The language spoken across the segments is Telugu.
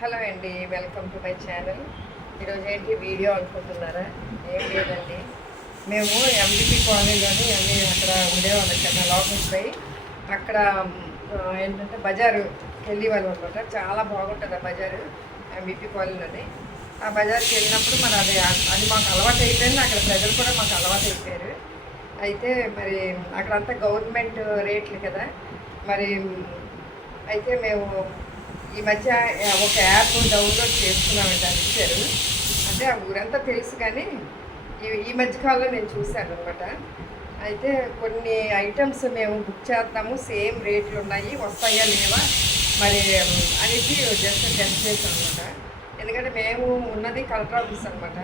హలో అండి, వెల్కమ్ టు మై ఛానల్. ఈరోజు ఏంటి వీడియో అనుకుంటున్నారా? ఏం లేదండి, మేము ఎంబీపీ కాలనీలోని అన్నీ అక్కడ ఉండేవాళ్ళం కదా, లోపలికి పోయి అక్కడ ఏంటంటే బజారు వెళ్ళేవాళ్ళం అనమాట. చాలా బాగుంటుంది ఆ బజారు ఎంబీపీ కాలనీలోని. ఆ బజార్కి వెళ్ళినప్పుడు మరి అది మాకు అలవాటు అయిపోయింది, అక్కడ ప్రజలు కూడా మాకు అలవాటు అయిపోయారు. అయితే మరి అక్కడంతా గవర్నమెంట్ రేట్లు కదా, మరి అయితే మేము ఈ మధ్య ఒక యాప్ డౌన్లోడ్ చేసుకున్నామంటే అది ఇచ్చారు. అంటే ఆ ఊరంతా తెలుసు, కానీ ఈ మధ్యకాలంలో నేను చూశాను అనమాట. అయితే కొన్ని ఐటమ్స్ మేము బుక్ చేద్దాము, సేమ్ రేట్లు ఉన్నాయి, వస్తాయా లేవా మరి అనేది జస్ట్ టెస్ట్ చేసాం అనమాట. ఎందుకంటే మేము ఉన్నది కలెక్టర్ ఆఫీస్ అనమాట.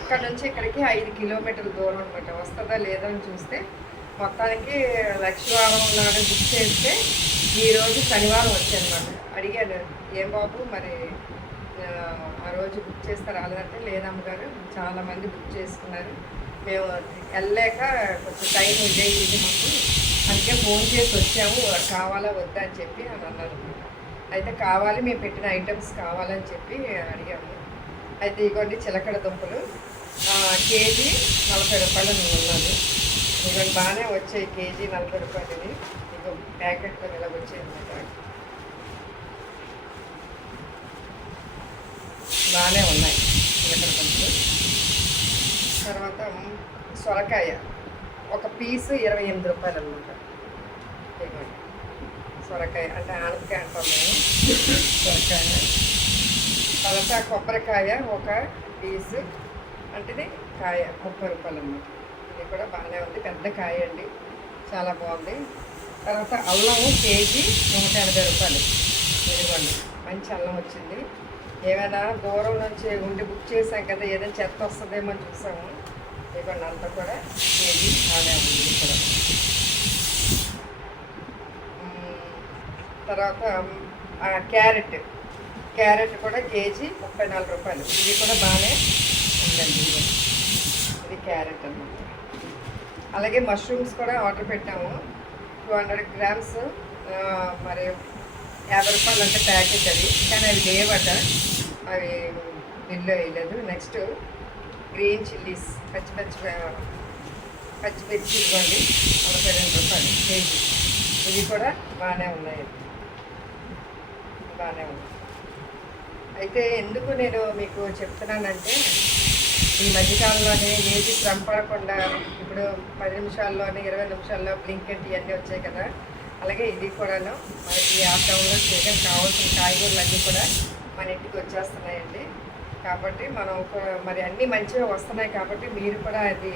అక్కడ నుంచి ఇక్కడికి 5 కిలోమీటర్ల దూరం అనమాట. వస్తుందా లేదా అని చూస్తే మొత్తానికి లక్ష్మీవారం నాడు బుక్ చేస్తే ఈరోజు శనివారం వచ్చానమాట. అడిగాను, ఏం బాబు మరి ఆ రోజు బుక్ చేస్తే రాలేదంటే, లేదమ్మగారు చాలామంది బుక్ చేసుకున్నారు, మేము వెళ్ళలేక కొంచెం టైం ఇదే మాకు, అందుకే ఫోన్ చేసి వచ్చాము, కావాలా వద్దా అని చెప్పి అని అన్నారు. అయితే కావాలి, మేము పెట్టిన ఐటమ్స్ కావాలని చెప్పి అడిగాము. అయితే ఇదిగోండి చిలకడ దుంపలు కేజీ 40 రూపాయలు ఉన్నాను. ఇదిగోండి బాగానే వచ్చాయి, కేజీ 40 రూపాయలు. ఇది ఇదిగో ప్యాకెట్తో ఇలా వచ్చాయి అన్నమాట, బాగానే ఉన్నాయి చిలకడ దుంపలు. తర్వాత సొరకాయ ఒక పీసు 28 రూపాయలు అనమాట. ఇదిగోండి సొరకాయ అంటే ఆనపకాయ అంటాం మేము, సొరకాయ. తర్వాత కొబ్బరికాయ ఒక పీసు అంటే కాయ 30 రూపాయలు అన్నమాట. ఇది కూడా బాగానే ఉంది, పెద్ద కాయ అండి, చాలా బాగుంది. తర్వాత అల్లము కేజీ 180 రూపాయలు. ఇదిగోండి మంచి అల్లం వచ్చింది. ఏమైనా దూరం నుంచి ఉండి బుక్ చేసాం కదా, ఏదైనా చెత్త వస్తుందేమో అని చూసాము. ఇదిగోండి అంతా కూడా కేజీ బాగానే ఉంది ఇక్కడ. తర్వాత క్యారెట్ కూడా కేజీ 34 రూపాయలు. ఇది కూడా బాగానే ఉందండి. ఇది క్యారెట్ అన్నమాట. అలాగే మష్రూమ్స్ కూడా ఆర్డర్ పెట్టాము, 200 గ్రామ్స్, మరి 50 రూపాయలు అంటే ప్యాకెట్ అది, కానీ అవి లేవట, అవి బిల్లు వేయలేదు. నెక్స్ట్ గ్రీన్ చిల్లీస్ పచ్చిమిర్చి ఇవ్వండి 42 రూపాయలు కేజీ. ఇవి కూడా బాగానే ఉన్నాయి, బాగానే ఉంది. అయితే ఎందుకు నేను మీకు చెప్తున్నానంటే, ఈ మధ్యకాలంలోనే ఏది శ్రమ పడకుండా ఇప్పుడు 10 నిమిషాల్లోనే 20 నిమిషాల్లో బ్లింకెట్ ఇవన్నీ వచ్చాయి కదా, అలాగే ఇది కూడాను మనకి యాప్ డౌన్లోడ్ చేయడం కావాల్సిన కాయగూరలు కూడా మన ఇంటికి వచ్చేస్తున్నాయండి. కాబట్టి మనం మరి అన్నీ మంచిగా వస్తున్నాయి కాబట్టి మీరు కూడా అది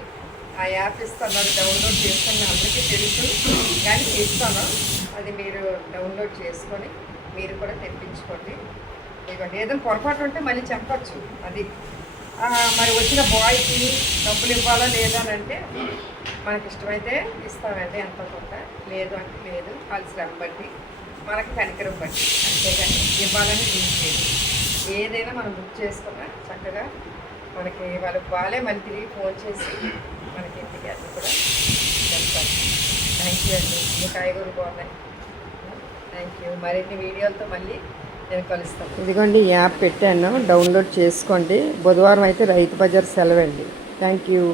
ఆ యాప్ ఇస్తున్నారు, డౌన్లోడ్ చేసుకుని అందరికీ తెలుసు, కానీ ఇస్తాను, అది మీరు డౌన్లోడ్ చేసుకొని మీరు కూడా తెప్పించుకోండి. ఇదిగోండి ఏదైనా పొరపాటు ఉంటే మళ్ళీ చెప్పచ్చు, అది మరి వచ్చిన బాయ్కి డబ్బులు ఇవ్వాలా లేదా అని అంటే మనకి ఇష్టమైతే ఇస్తామండి, ఎంత కొంత, లేదు అంటే లేదు, వాళ్ళ శ్రమ బట్టి మనకి కనికరం బట్టి, అంతేగాని ఇవ్వాలని లేదు. ఏదైనా మనం బుక్ చేసుకున్నా చక్కగా మనకి వాళ్ళే మళ్ళీ తిరిగి ఫోన్ చేసి మనకి ఇంటికి అది కూడా చెప్తారు. థ్యాంక్ యూ అండి, మీ కాయగూరలు బాగున్నాయి. Thank you. మరిన్ని వీడియోలతో మళ్ళీ నేను కలుస్తాను. ఇదిగోండి యాప్ పెట్టాను, డౌన్లోడ్ చేసుకోండి. బుధవారం అయితే రైతు బజార్ సెలవండి. Thank you.